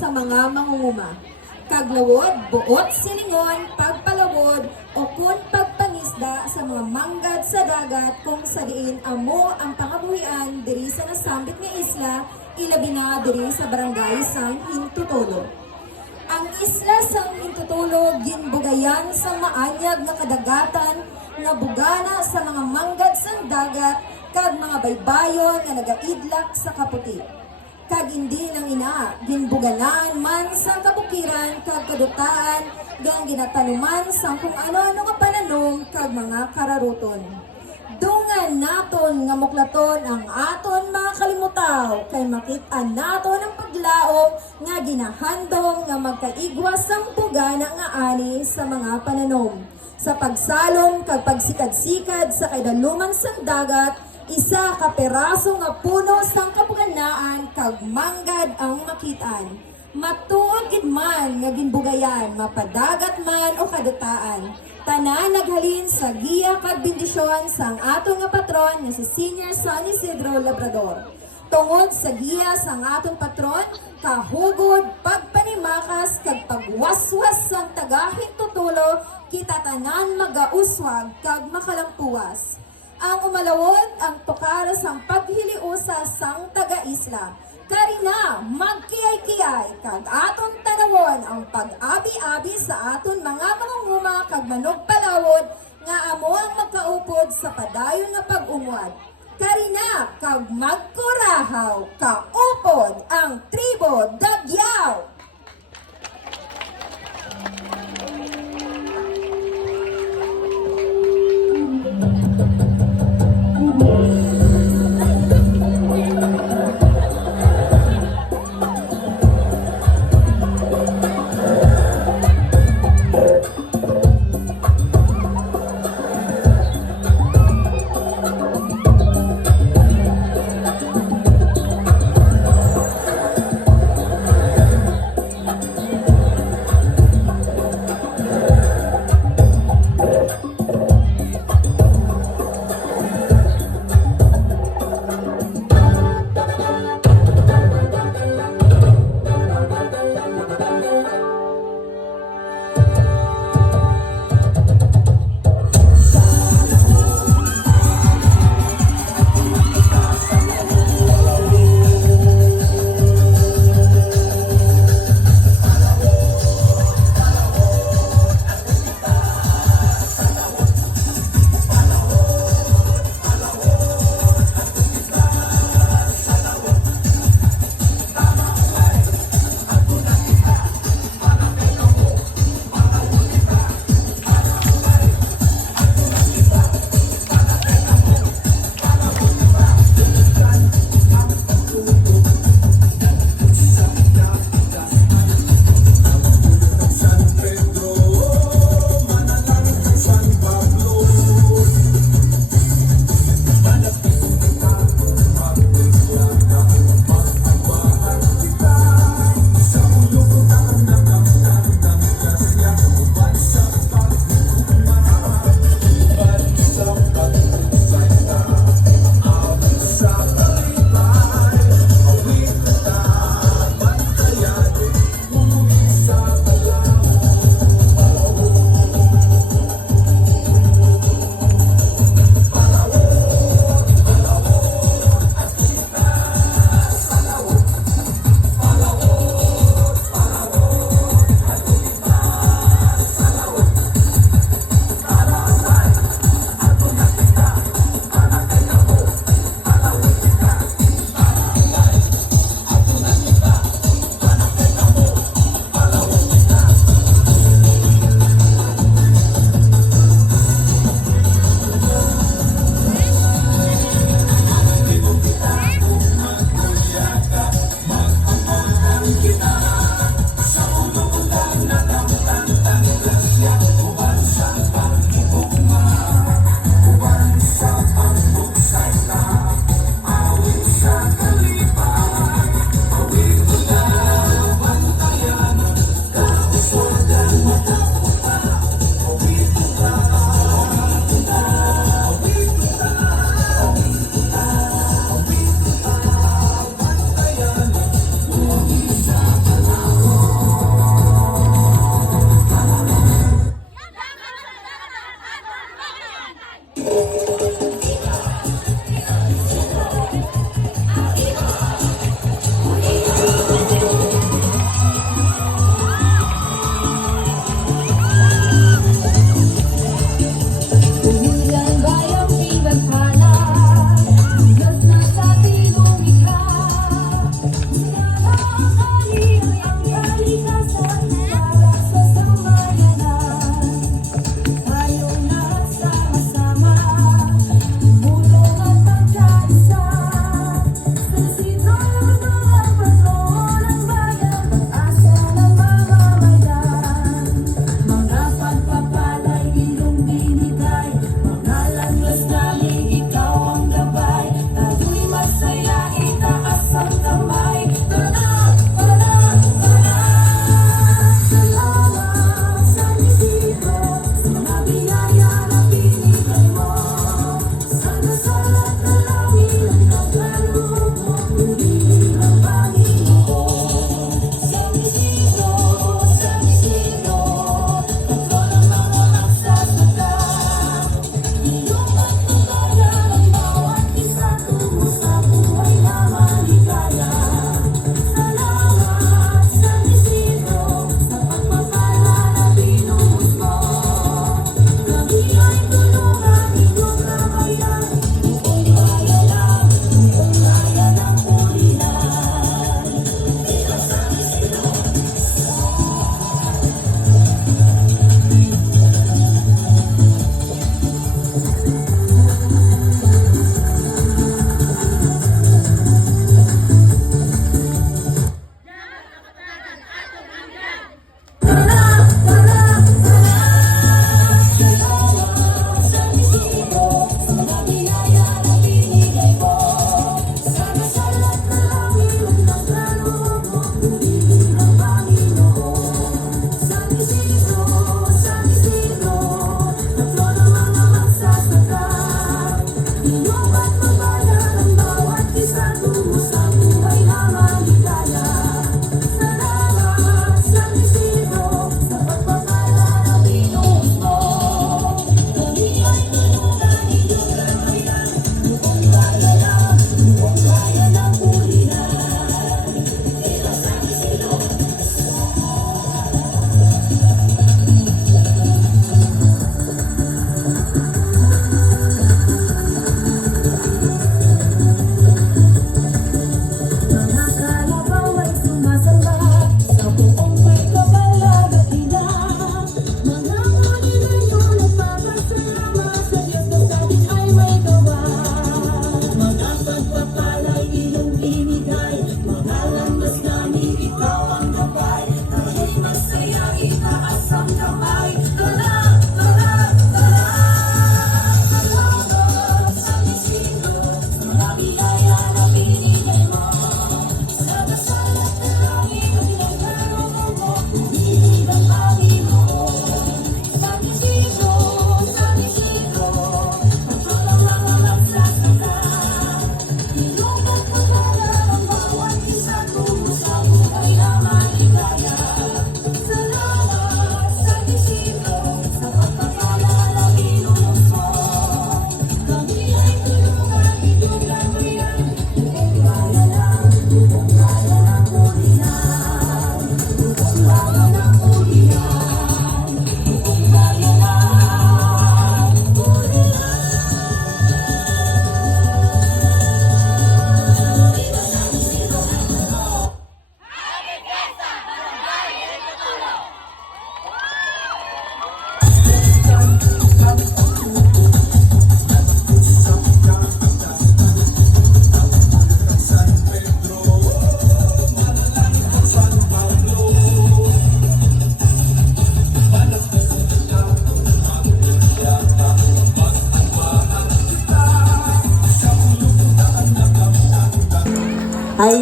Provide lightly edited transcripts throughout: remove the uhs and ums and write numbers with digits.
sa mga mangunguma. Kaglawod, buot silingon, pagpalawod, o kun pagpangisda sa mga manggad sa dagat kung sa diin amo ang pangabuhian diri sa nasambit nga isla, ilabi na diri sa barangay sang Hintutolo. Ang isla sang Hintutolo ginbugayan sa maanyag nga kadagatan nga bugana sa mga manggad sang dagat kag mga baybayon nga nagaidlak sa kaputi. Kag hindi lang ina, ginbuganan man sa kabukiran kag kadutaan, gang ginatanuman sa kung ano-ano nga pananom kag mga kararuton. Dungan naton nga muklaton ang aton mga kalimutaw, kay makit-an naton ang paglaom nga ginahandom nga magkaigwas sang bugana nga ani sa mga pananom. Sa pagsalom kag pagsikad-sikad sa kaidaluman sang dagat, isa ka peraso nga puno sang kabuganaan kag manggad ang makitaan. Matuod gid man nga ginbugayan, mapadagat man o kadutaan. Tanan naghalin sa giya kag bendisyon sang aton nga patron nga si Senior San Isidro Labrador. Tungod sa giya sang aton patron, kahugod, pagpanimakas kag pagwaswas sang tagahing tutulo, kita tanan magauswag kag makalampuas. Ang umalawod ang tukara sang paghiliusa sang taga-isla. Karina, magkiyay-kiyay, kag aton tanawon ang pag-abi-abi sa aton mga mangunguma kag manugpalawod nga amo ang magkaupod sa padayon nga pag-umwad. Karina, kag magkurahaw, kaupod ang tribo Dagyaw!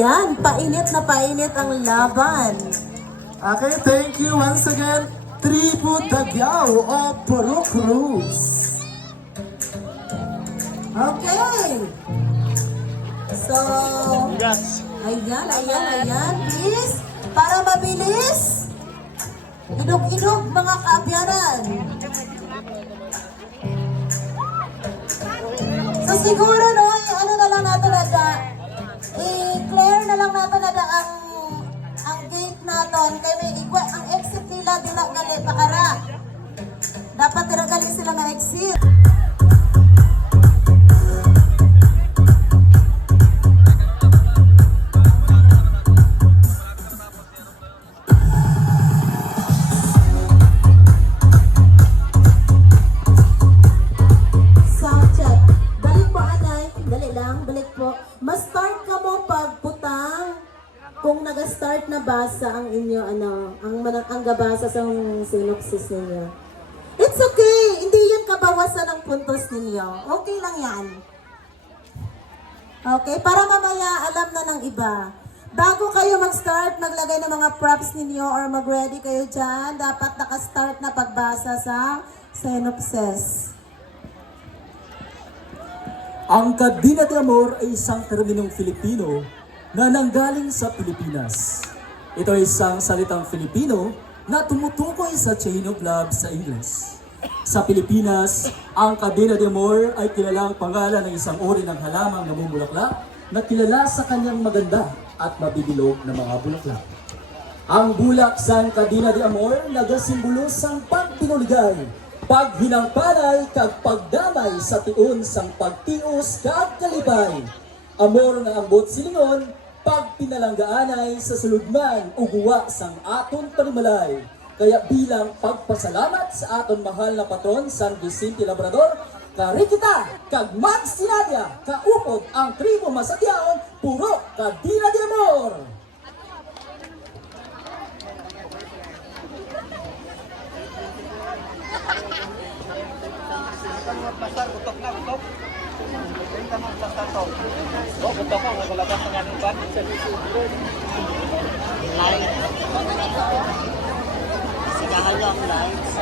Ayan, painit na painit ang laban. Okay, thank you once again, Tribu Dagyao of Puro Cruz. Okay. So, ayan, please. Para mabilis. Inog-inog mga kaabyaran. So siguro no, ano na lang natin i-clear na lang natin ang gate natin kay may ang exit nila dila gali pakara. Dapat tiragali sila na exit. Ma-start ka mo pagputang kung naga-start na basa ang inyo ang gabasa sa synopsis ninyo. It's okay, hindi yan kabawasan ng puntos ninyo. Okay lang yan. Okay, para mamaya alam na ng iba. Bago kayo mag-start, maglagay ng mga props ninyo or mag-ready kayo dyan, dapat naka-start na pagbasa sa synopsis. Ang Cadena de Amor ay isang terminong Filipino na nanggaling sa Pilipinas. Ito ay isang salitang Filipino na tumutukoy sa chain of love sa Ingles. Sa Pilipinas, ang Cadena de Amor ay kilalang pangalan ng isang uri ng halamang namumulaklak na kilala sa kanyang maganda at mabibilog na mga bulaklak. Ang bulak sa Cadena de Amor nagasimbolo sang pagpinuligay, paghinangpanay kag pagdamay sa tiun sang pagtios kag kalibay. Amor nga ambot silingon, pagpinalanggaanay sa suludman uguwa sang aton panimalay. Kaya bilang pagpasalamat sa aton mahal na patron San Vicente Labrador, kari kita kag magsinadya kaupod ang tribo Masatiaon, puro Cadena de Amor. Pasar, butok na, butok. Benta mo pasar to. Butok ko, nagalabas ng ating ban. Light. Sigahan lang lights.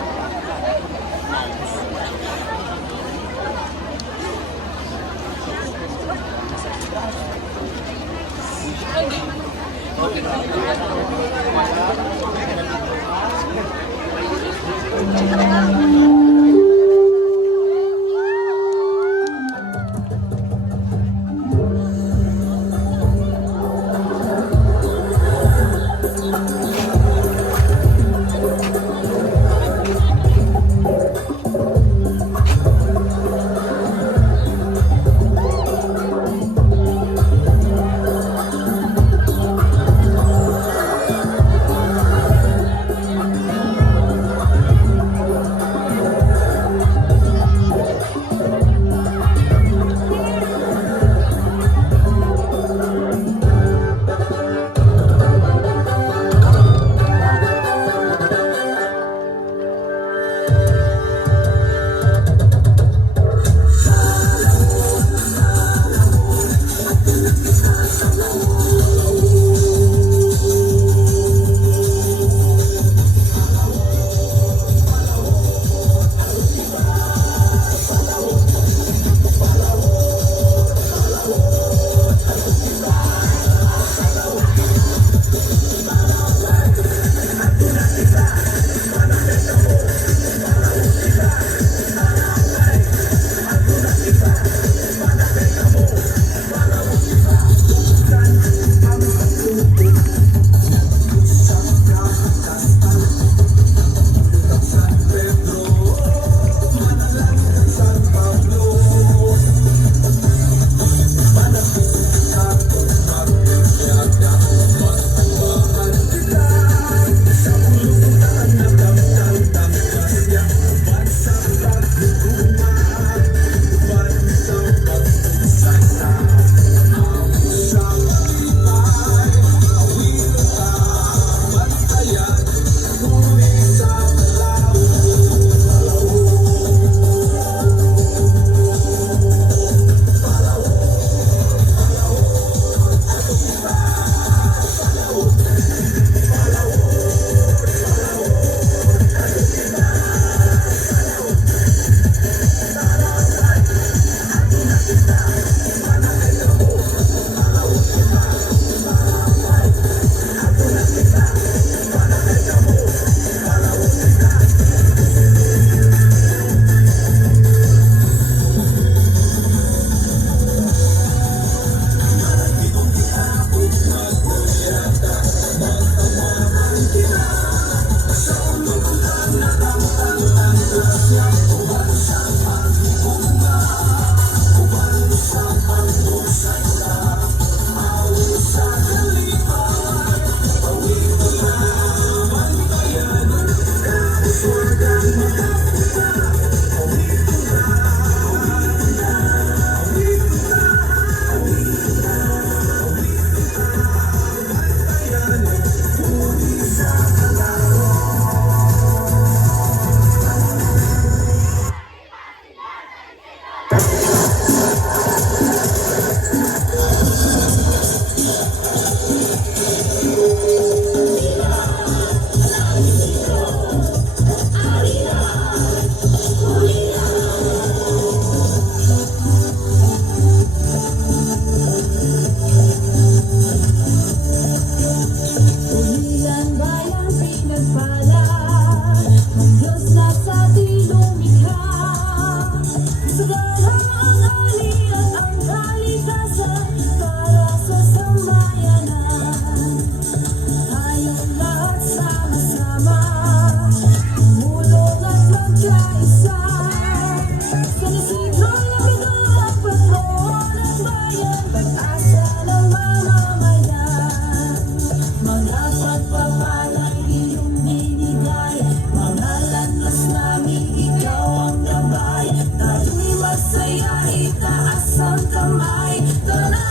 pagpapalang iyong binigay. Mga landas namin, ikaw ang gabay. Tayo'y masaya, itaas ang kamay. Tara na,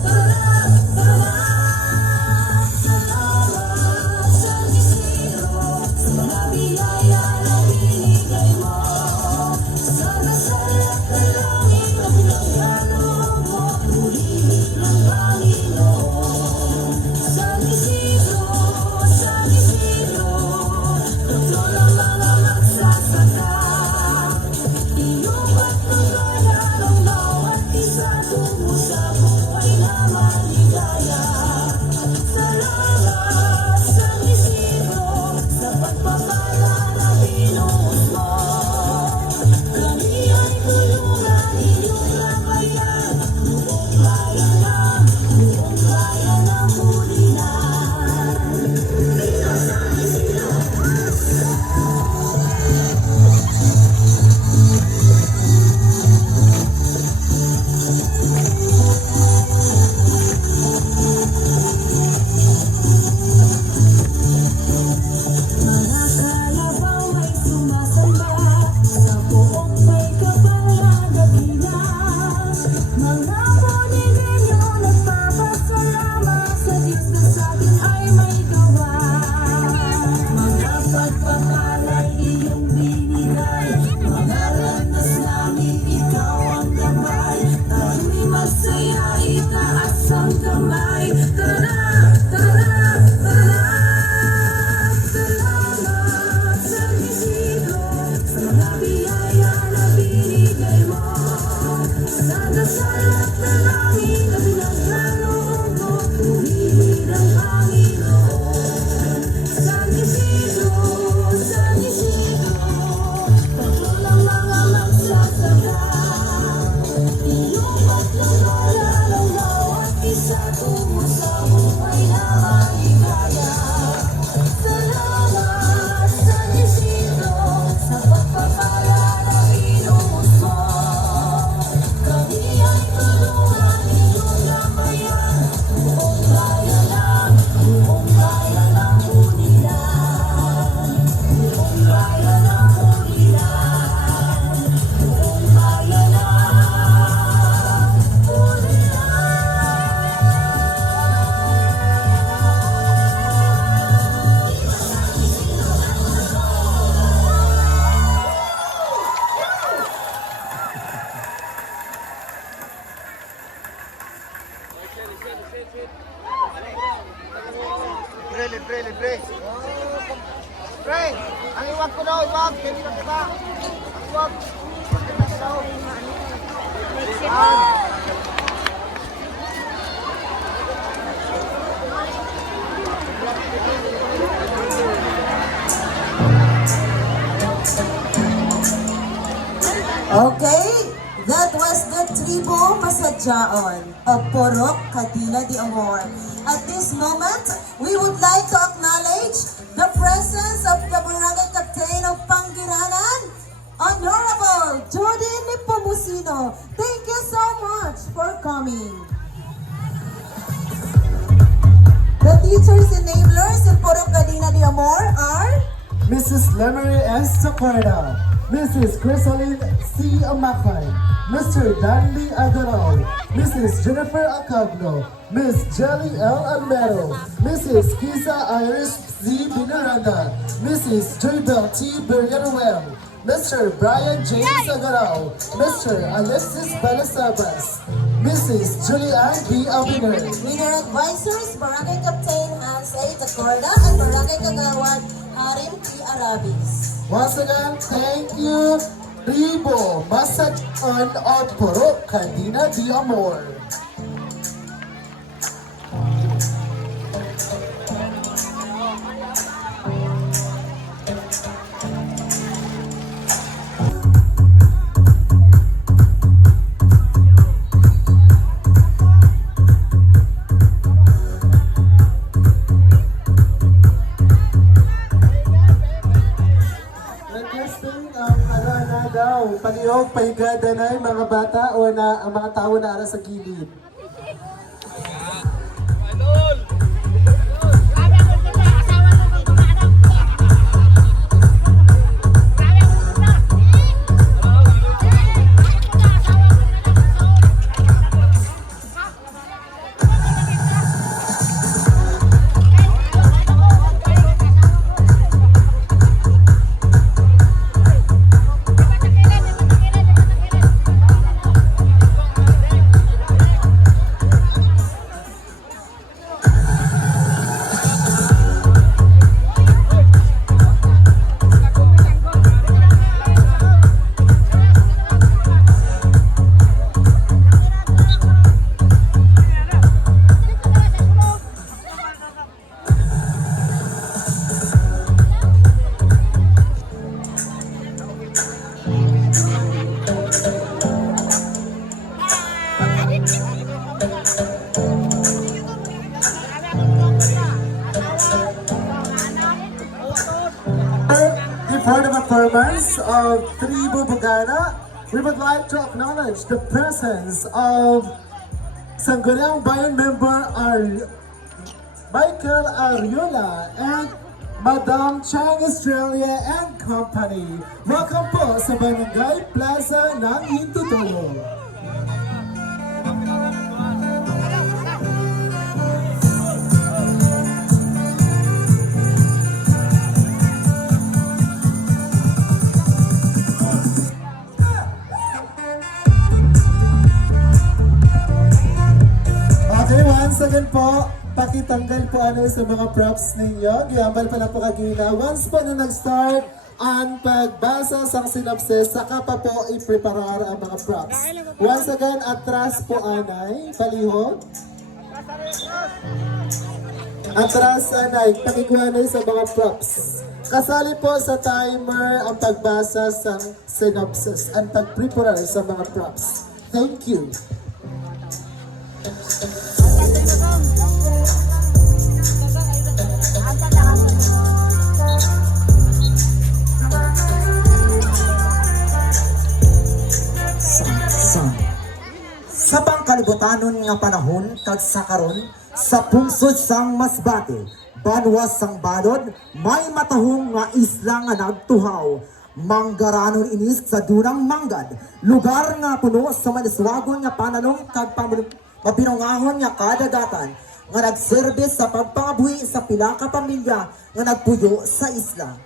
tara na, tara na. Salamat sa Isidro, sa mga biyaya na binigay mo. Sa dasal at dalangin na pinagkaloob mo, purihin ang Panginoon. San Isidro, tatlo ng mga magsasaka. Iyong pagtunggalan ang bawat isa tungo sa buhay na maligaya. Salamat, San Isidro, sa pagpapala na binuhos mo. Kami ay tulungan inyong labayan, buong bayan ng Pulilan. Mga kalabaw ay sumasamba sa buong may kapal na dakila. Mga bonilinyo nagpapasalamat sa Diyos na sa atin ay may gawa. Mga pagpapala'y iyong binigay. Mga landas namin, ikaw ang gabay. Tayo'y masaya, itaas ang kamay. Tara na, tara na, tara na. Salamat sa Isidro, sa mga biyaya na binigay mo. Sa dasal at dalangin na pinagkaloob mo, purihin ang Panginoon. San Isidro, tatlo ng mga magsasaka. Iyong pagtunggalan ang bawat isa tungo sa buhay na maligaya. Salamat, San Isidro, sa pagpapala na binuhos mo. Kami ay tulungan inyong gabayan, buong bayan ng Pulilan. Buong bayan ng Pulilan. Buong bayan ng Libre, libre. Pre, ang iwag ko daw, iwag. Kaya lang kita. Ang iwag. Ang daw. Okay, that was the tribo Pasadyaon of Porok Cadena de Amor. At this moment, we would like to acknowledge the presence of the Barangay Captain of Pangiranan, Honorable Jody Nepomuceno. Thank you so much for coming. The teachers enablers in Porok Cadena de Amor are Mrs. Lemery S. Tacorda, Mrs. Crisaline C. Amakay, Mr. Danley Agarao, Mrs. Jennifer Acagno, Miss Jelly L. Almero, Mrs. Kisa Iris Z. Binaranda, Mrs. Joybel T. Berganuel, Mr. Brian James Agarao, Mr. Alexis Balasabas, Mrs. Julianne B. Abinger. Leader Advisors, Barangay Captain Hans A. Tacorda and Barangay Kagawad Harim T. Arabis. Once again, thank you, Tribo Pasadyaon of Porok Cadena de Amor. Paniog, pahigada na yung mga bata o na ang mga tao na ara sa gilid. performance of Tribu Bugana, we would like to acknowledge the presence of Sangguniang Bayan member Michael Ariola and Madam Chang Australia and Company. Welcome po sa Barangay Plaza ng Hintutulong. Okay, once again po, pakitanggal po ano sa mga props ninyo. Giyambal pala po kagina. Once po na nag-start ang pagbasa sa synopsis, saka pa po i-preparar ang mga props. Once again, atras po anay, palihog. Atras anay, pakikuhanay sa mga props. Kasali po sa timer ang pagbasa sa synopsis at pag-preparar sa mga props. Thank you. Sa pangkalibutanon nga panahon kag sa karon sa pungsod sang Masbate, banwas sang balod, may matahong nga isla nga nagtuhaw. Manggaranon inis sa dunang manggad, lugar nga puno sa maniswagon nga pananong kag mapinungahon nga kadagatan nga nagserbis sa pagpangabuhi sa pila ka pamilya nga nagpuyo sa isla.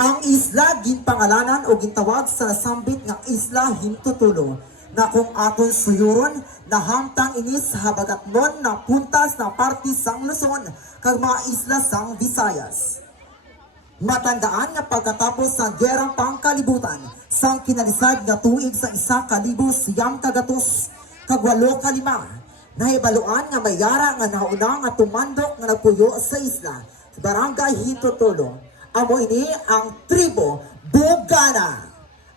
Ang isla ginpangalanan o gintawag sa nasambit nga Isla Hintutulo, na kung aton suyuron na hamtang inis habagatnon na puntas na parte sang Luzon kag mga isla sang Visayas. Matandaan nga pagkatapos sa gerang pangkalibutan sang kinalisad nga tuig sa 1900 kagatos kag 805, nahibaluan nga may yara nga nauna nga tumandok nga nagpuyo sa isla sa Barangay Hintutulo. Amo ini ang Tribu Bugana.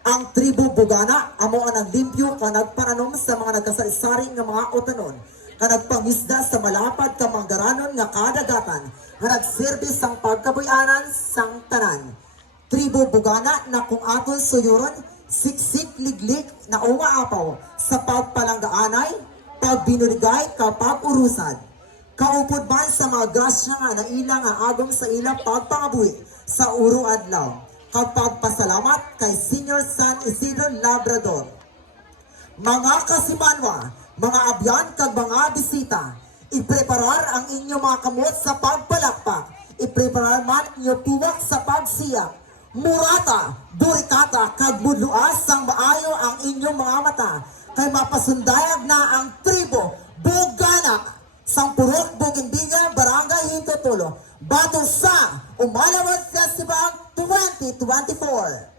Ang Tribu Bugana amo ang limpyo ka nagpananom sa mga nagkasari-sari nga mga utanon, ka nagpangisda sa malapad ka manggaranon nga kadagatan, nga nagserbis sang pagkabuyanan sang tanan. Tribu Bugana na kung aton suyuron, siksik liglig na umaapaw sa pagpalanggaanay, pagbinurigay kapag urusad. Kaupod man sa mga grasya nga na ilang nga agom sa ilang pagpangabuhi sa uro adlaw. Kapag pasalamat kay Senior San Isidro Labrador. Mga kasimanwa, mga abyan kag mga bisita, ipreparar ang inyong mga kamot sa pagpalakpak, ipreparar man inyong tuwak sa pagsiyak, murata, burikata, kag budluas sang maayo ang inyong mga mata, kay mapasundayag na ang Tribu Bugana sang Purok Bugimbiga, Barangay Hintutulo, bato sa Umalawan Festival 2024.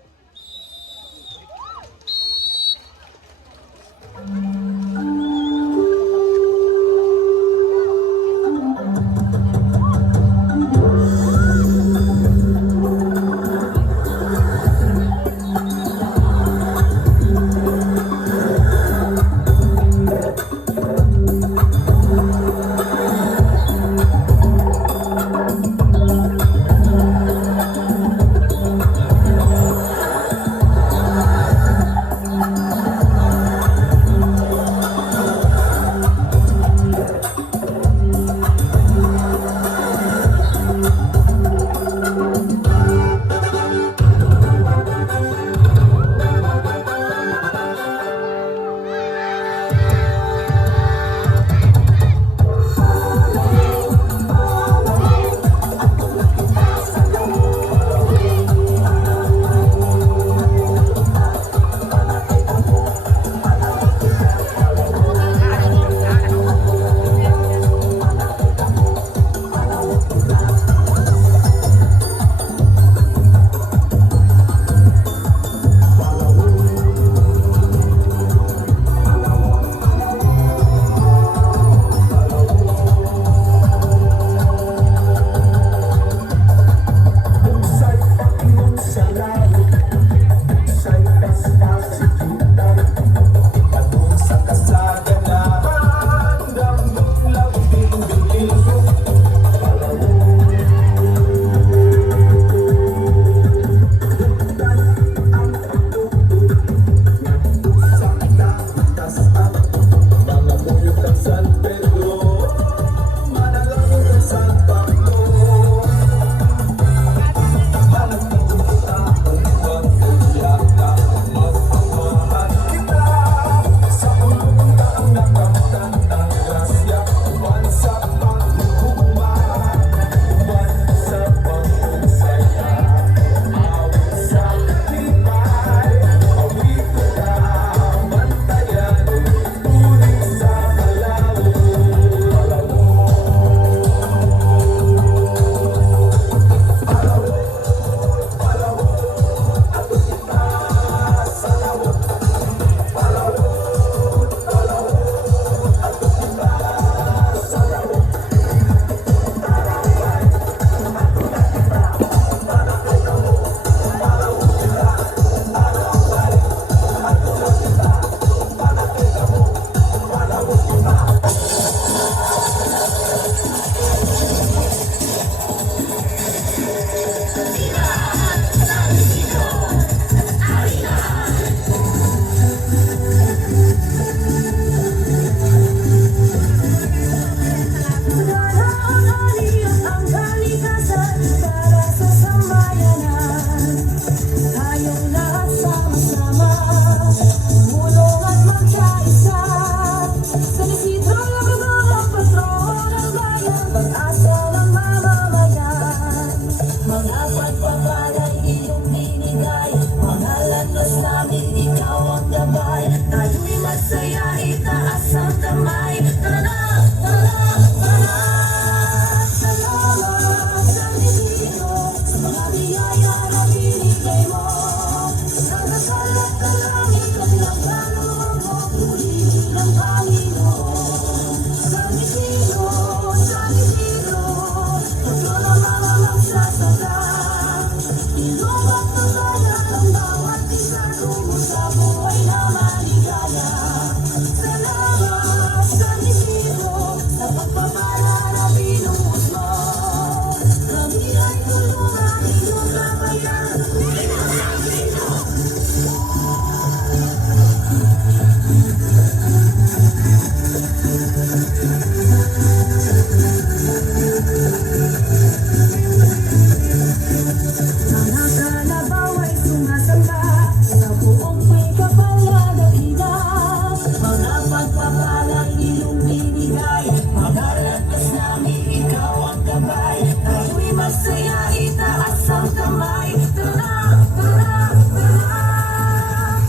kamay. Tara na, tara na, tara na.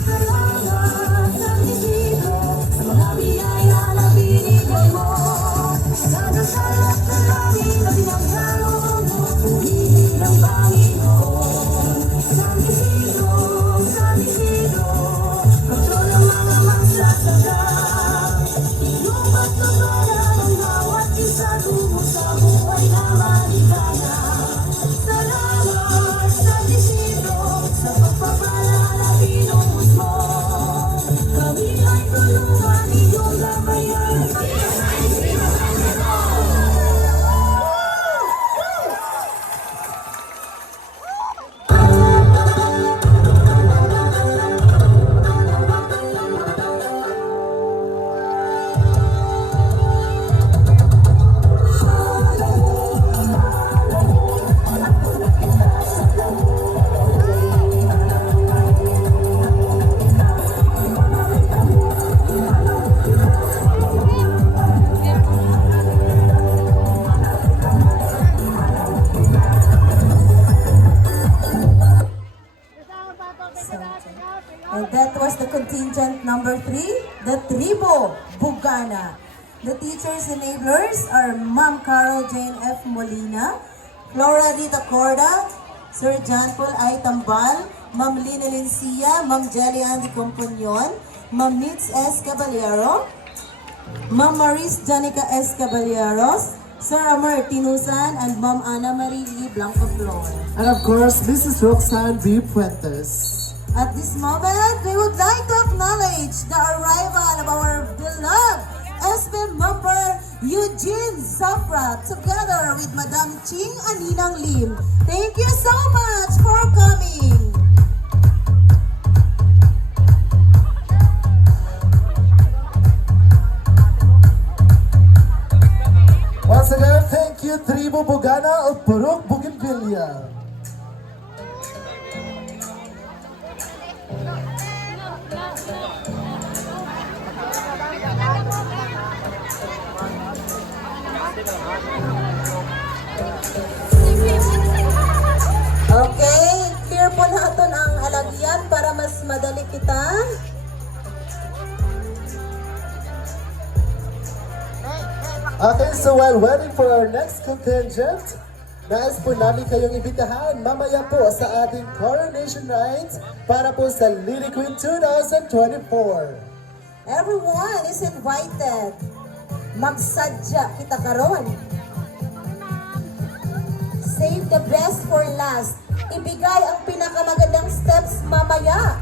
Salamat sa Isidro, sa mga biyaya na binigay mo. Nagdasal at dalangin na binanggalo mo, pumili ng Panginoon. San Isidro, patrol ng mga magsasaka. Iyong pagtutulong ang bawat isa tungo sa buhay na maligaya. Salamat San Isidro sa pagpapala na binubos mo. Kami ay tulungan iyong gabayan. And that was the contingent number 3, the Tribo Bugana. The teachers enablers are Ma'am Carol Jane F. Molina, Flora Rita Corda, Sir John Paul I. Tambal, Ma'am Lina Lincia, Ma'am Jelly Andy Companion, Ma'am Nitz S. Caballero, Ma'am Maris Janica S. Caballeros, Sir Amar Tinusan, and Ma'am Ana Marie E. Blanco Flor. And of course, Mrs. Roxanne B. Fuentes. At this moment, we would like to acknowledge the arrival of our beloved SB member Eugene Zafra together with Madam Ching Aninang Lim. Thank you so much for coming. Once again, thank you, Tribo Bugana of Purok, Bougainvillea. Okay, clear po natin ang alagyan para mas madali kita. Okay, so while waiting for our next contingent, nais po namin kayong ibitahan mamaya po sa ating coronation rites para po sa Lily Queen 2024. Everyone is invited. Magsadya kita karon. Save the best for last. Ibigay ang pinakamagandang steps mamaya.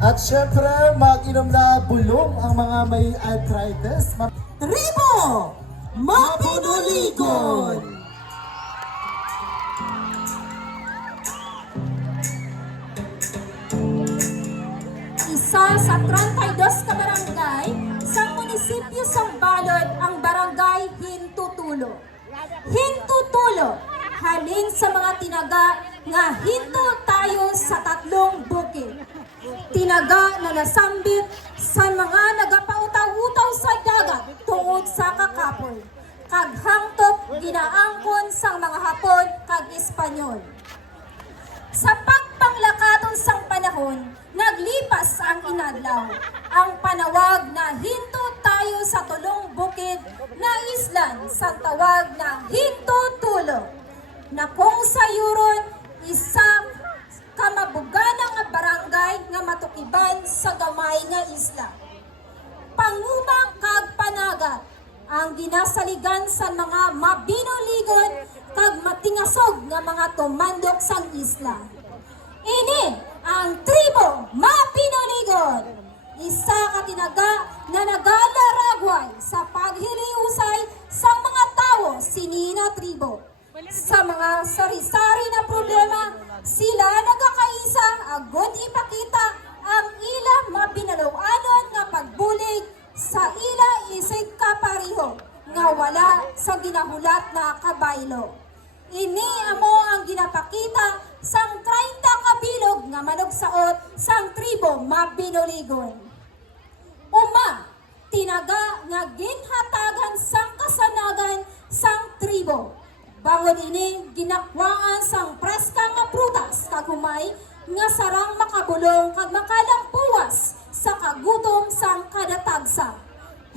At syempre, mag-inom na bulong ang mga may arthritis. Tribo Mapinuligon! Isa sa 32 ka barangay sa munisipyo sa Balod ang barangay Hintutulo. Hintutulo, halin sa mga tinaga nga hinto tayo sa 3 bukid. Tinaga na nasambit sa mga nagapautaw-utaw sa dagat tungod sa kakapoy. Kag hangtop ginaangkon sa mga Hapon kag Espanyol. Sa pagpanglakaton sang panahon, naglipas ang inadlaw. Ang panawag na hinto tayo sa 3 bukid na islan sa tawag na Hintutulo. Na kung sa yuron, isang kamabugana nga barangay nga matukiban sa gamay nga isla. Pangubang kag panagat ang ginasaligan sa mga mabinuligon kag matingasog nga mga tumandok sang isla. Ini ang Tribo Mapinuligon, isa ka tinaga na nagalaragway sa paghiliusay sa mga tao sinina tribo. Sa mga sari-sari na problema, sila nagkakaisa agod ipakita ang ila mabinalawanon nga pagbulig sa ila isig kapariho nga wala sa ginahulat na kabaylo. Ini amo ang ginapakita sang 30 kabilog nga manugsaot sang Tribo Mapinuligon. Uma, tinaga nga ginhatagan sang kasanagan sang tribo. Bangod ini ginakwaan sang preskang kagumay nga sarang makabulong kag makalampuwas sa kagutom sang kadatagsa.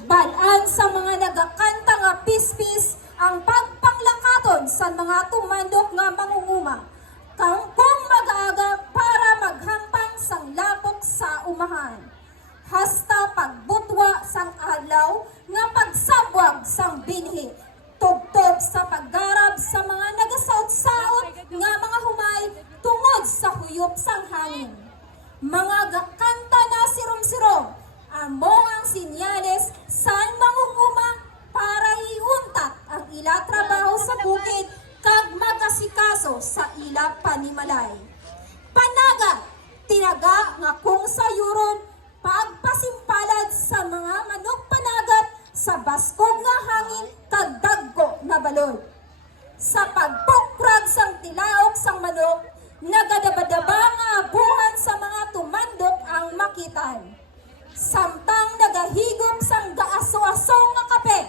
Balaan sa mga nagakanta nga pispis ang pagpanglakaton sa mga tumandok nga mangunguma. Kangkong mag-aaga para maghampang sang lapok sa umahan. Hasta pagbutwa sang adlaw nga pagsabwag sang binhi. Tugtog sa paggarab sa mga nagasaot-saot nga mga humay tungod sa huyop sang hangin. Mga gakanta na sirom-sirom, amo ang sinyales saan mangunguma para iuntat ang ila trabaho sa bukid kag magasikaso sa ila panimalay. Panaga, tinaga nga kung sayuron, pagpasimpalad sa mga manok panagat sa baskog nga hangin kag dagko na balod. Sa pagpukrag sang tilaok sang manok, nagadabadaba nga abuhan sa mga tumandok ang makitan. Samtang nagahigop sang gaaso-asong nga kape,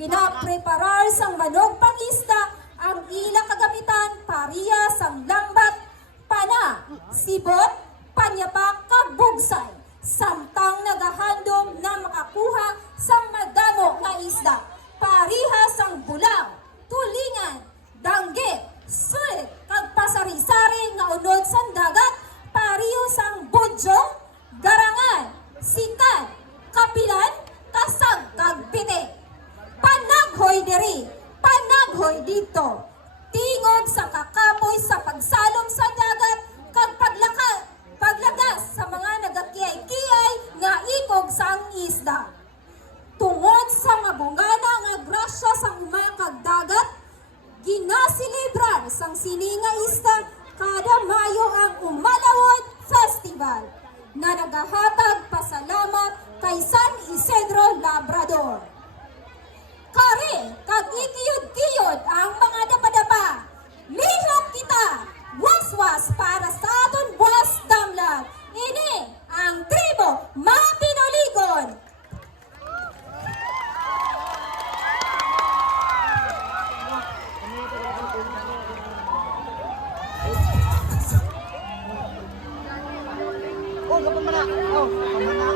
ginapreparar sang manok pangista ang ila kagamitan pariya sang lambat, pana, sibot, panyapak kag bugsay. Samtang nagahandom na makakuha sang madamo nga isda, pariha sang bulaw, tulingan, danggit, sulit, kag pasari-sari nga unod sang dagat, pariyo sang budyo, garangan, sikan, kapilan, kasag, kag pitik. Panaghoy diri, panaghoy dito. Tingog sa kakapoy sa pagsalom sa dagat, kag paglagas sa mga nagakiyay-kiyay nga ikog sang isda. Tungod sa mabungana nga grasya sang umakag dagat, ginasilibrar sang silinga isda kada Mayo ang Umalawod Festival na nagahatag pasalamat kay San Isidro Labrador. Kari kag ikiyod-kiyod ang mga dapadapa. Lihok kita, waswas para sa aton buwas damlag. Ini ang tribo Mapinoligon. Oh, kapan mana? Oh, kapan mana?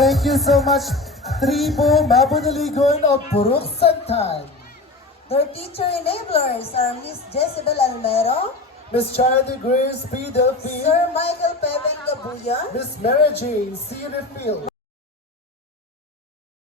Thank you so much, Tribo Mabunaligon of Purok Santan. Their teacher enablers are Miss Jezebel Almero, Miss Charity Grace P. Delphine, Sir Michael Peven Gabuya, Miss Mary Jane C. Refill,